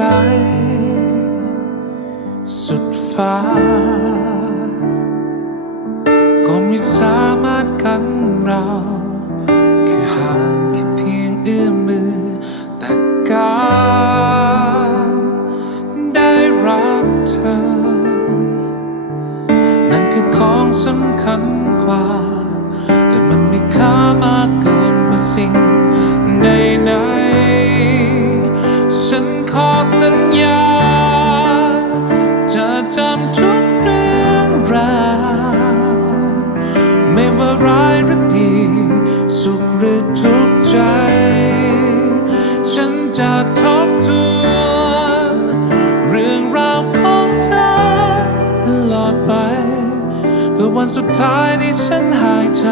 ล สุดฟ้า ก็ไม่สามารถกันเรา คือห่างแค่เพียงเอื้อมมือ แต่การได้รักเธอ นั่นคือของสำคัญกว่า และมันมีค่ามากเกินกว่าสิ่งใดๆ หรือทุกข์ใจ ฉันจะทบทวนเรื่องราวของเธอตลอดไป เพื่อวันสุดท้ายที่ฉันหายใจ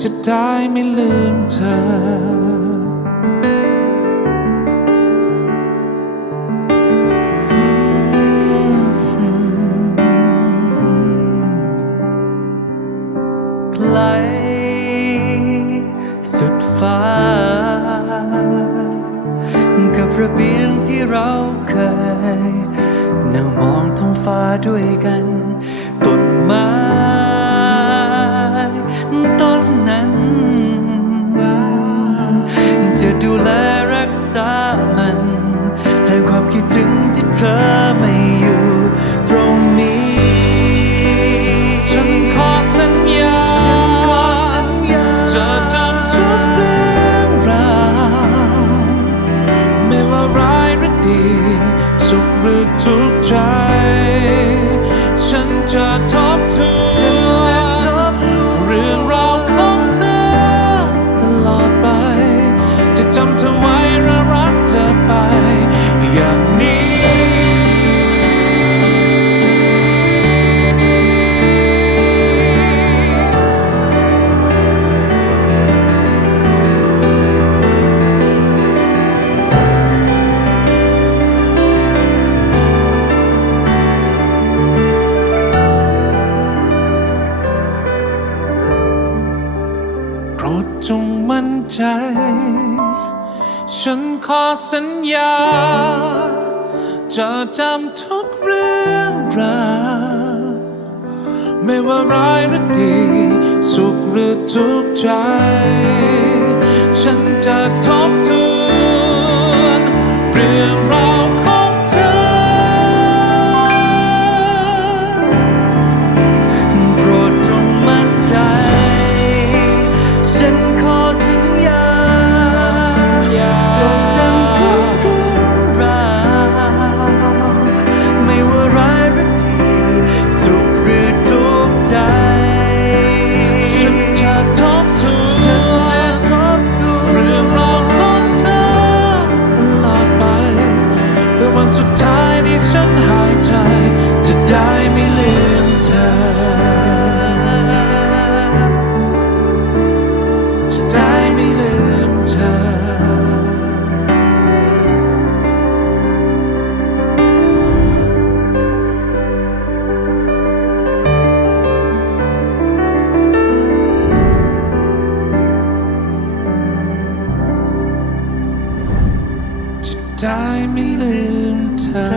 จะได้ไม่ลืมเธอ ระเบียงที่เราเคยนั่งมองท้องฟ้าด้วยกันต้นไม้ ทุกใจ ฉันจะทน ใจ ฉันขอสัญญา จะจำทุกเรื่องราวไม่ว่าร้ายหรือดี สุขหรือทุกข์ใจ ฉันจะทบทวน ได้ไม่ลืมเธอ